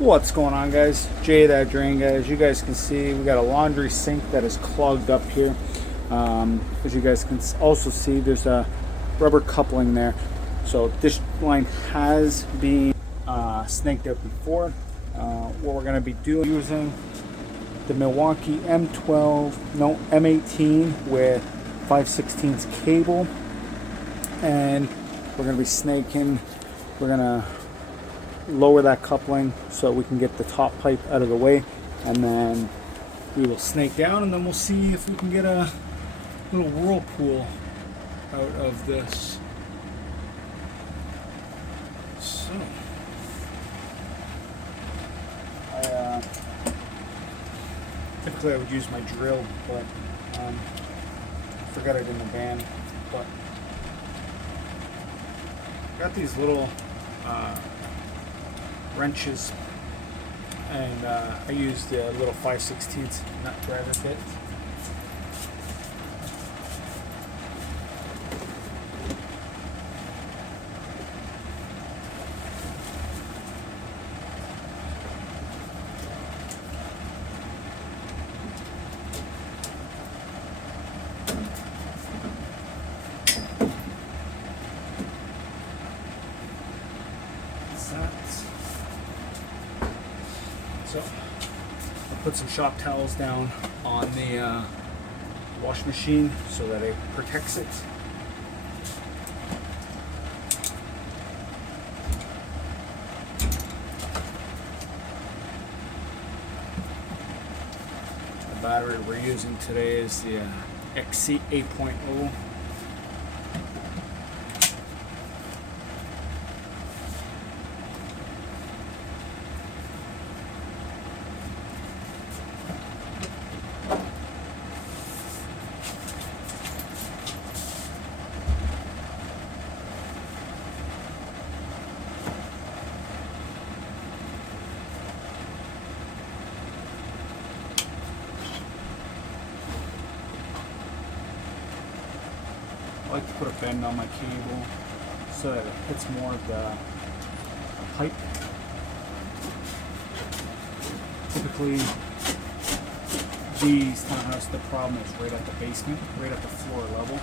What's going on, guys? Jay that drain guy. As you guys can see, we got a laundry sink that is clogged up here. As you guys can also see, there's a rubber coupling there. So this line has been snaked out before. What we're going to be doing, using the Milwaukee M18 with 5/16 cable, and we're going to be snaking. We're going to lower that coupling so we can get the top pipe out of the way, and then we will snake down, and then we'll see if we can get a little whirlpool out of this. So typically I would use my drill, but I forgot it in the van. But got these little wrenches, and I used the little 5/16 nut driver bit. So I put some shop towels down on the wash machine so that it protects it. The battery we're using today is the XC 8.0. I like to put a bend on my cable so that it hits more of the pipe. Typically, these townhouses, the problem is right at the basement, right at the floor level.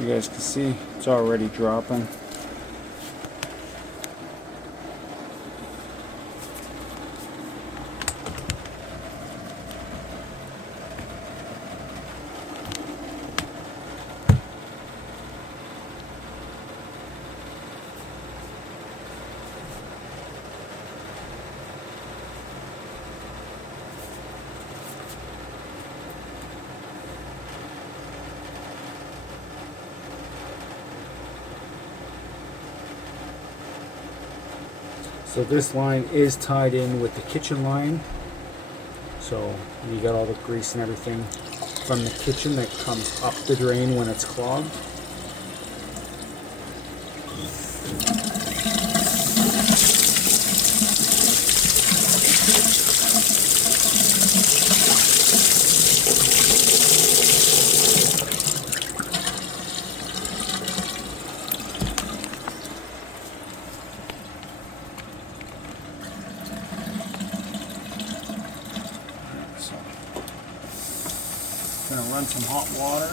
You guys can see it's already dropping. So this line is tied in with the kitchen line. So you got all the grease and everything from the kitchen that comes up the drain when it's clogged. Gonna run some hot water,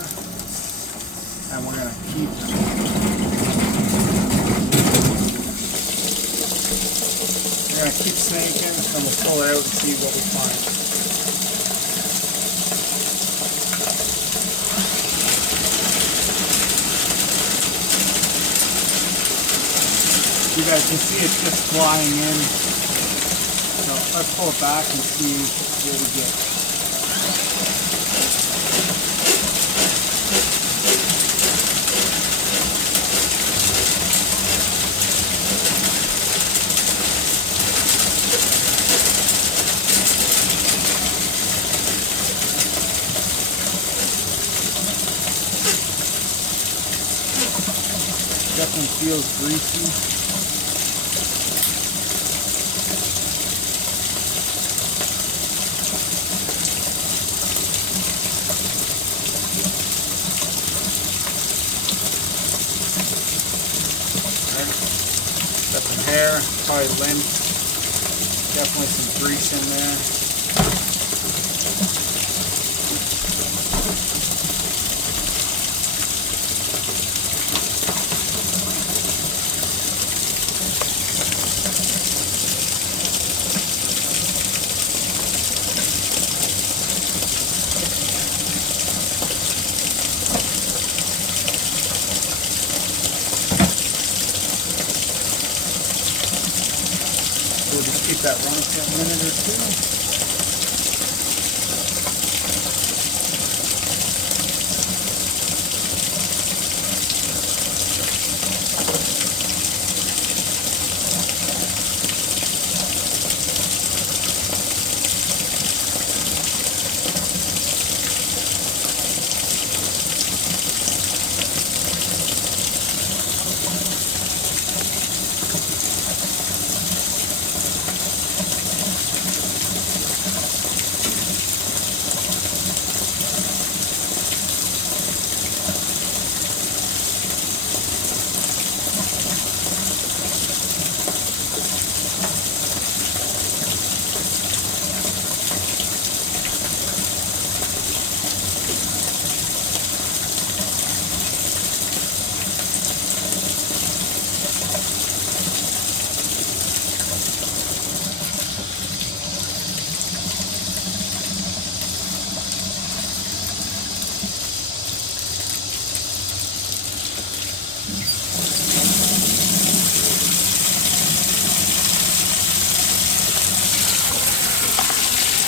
and we're gonna keep snaking, and we'll pull it out and see what we find. You guys can see it's just flying in. So let's pull it back and see what we get. Definitely feels greasy. Got some hair, probably lint. Definitely some grease in there. We'll just keep that running for a minute or two.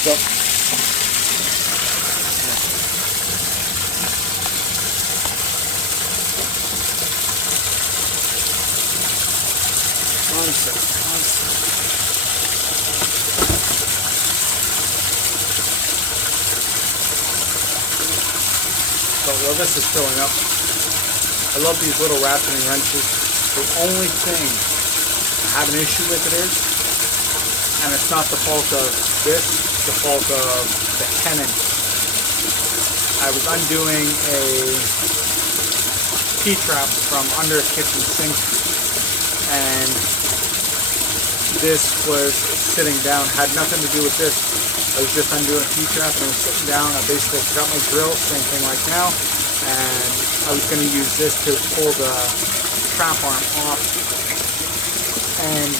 So, one second. So while this is filling up, I love these little ratcheting wrenches. The only thing I have an issue with it is, and it's not the fault of this, it's the fault of the tenant. I was undoing a P-trap from under a kitchen sink, and this was sitting down. Had nothing to do with this. I was just undoing a P-trap and I was sitting down. I basically forgot my drill, same thing like now, and I was going to use this to pull the trap arm off, and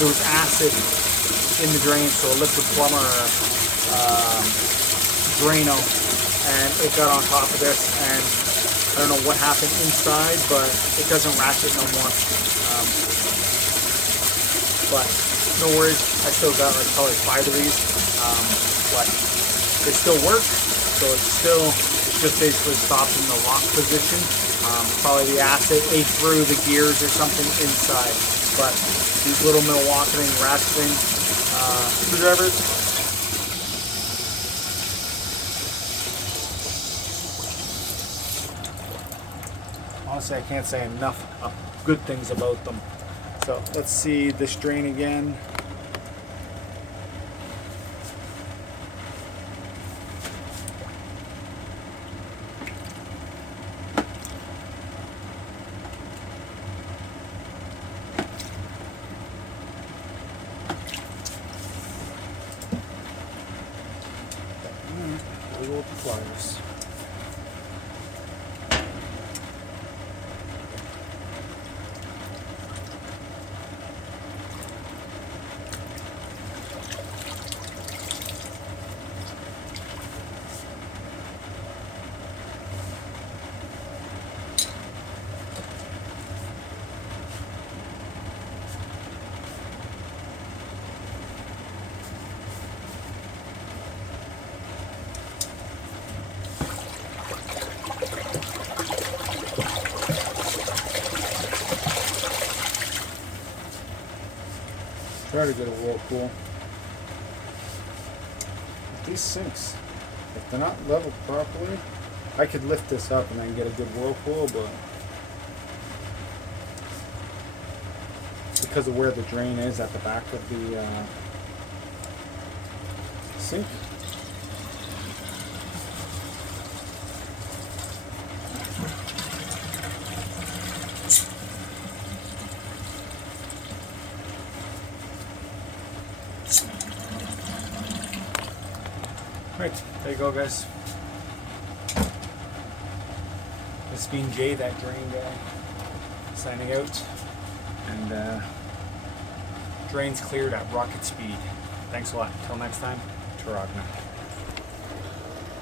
there was acid in the drain, so a liquid plumber Drano, and it got on top of this, and I don't know what happened inside, but it doesn't ratchet no more. But no worries, I still got like probably 5 of these, but they still work, so it's just basically stopped in the lock position. Probably the acid ate through the gears or something inside, but these little Milwaukee ratcheting screwdrivers, honestly I can't say enough good things about them. So let's see this drain again. We'll go with the pliers. Try to get a whirlpool. These sinks, if they're not leveled properly, I could lift this up and then get a good whirlpool, but because of where the drain is at the back of the sink. Right, there you go, guys. This being Jay, that drain guy, signing out. And drain's cleared at rocket speed. Thanks a lot. Till next time, Taragna.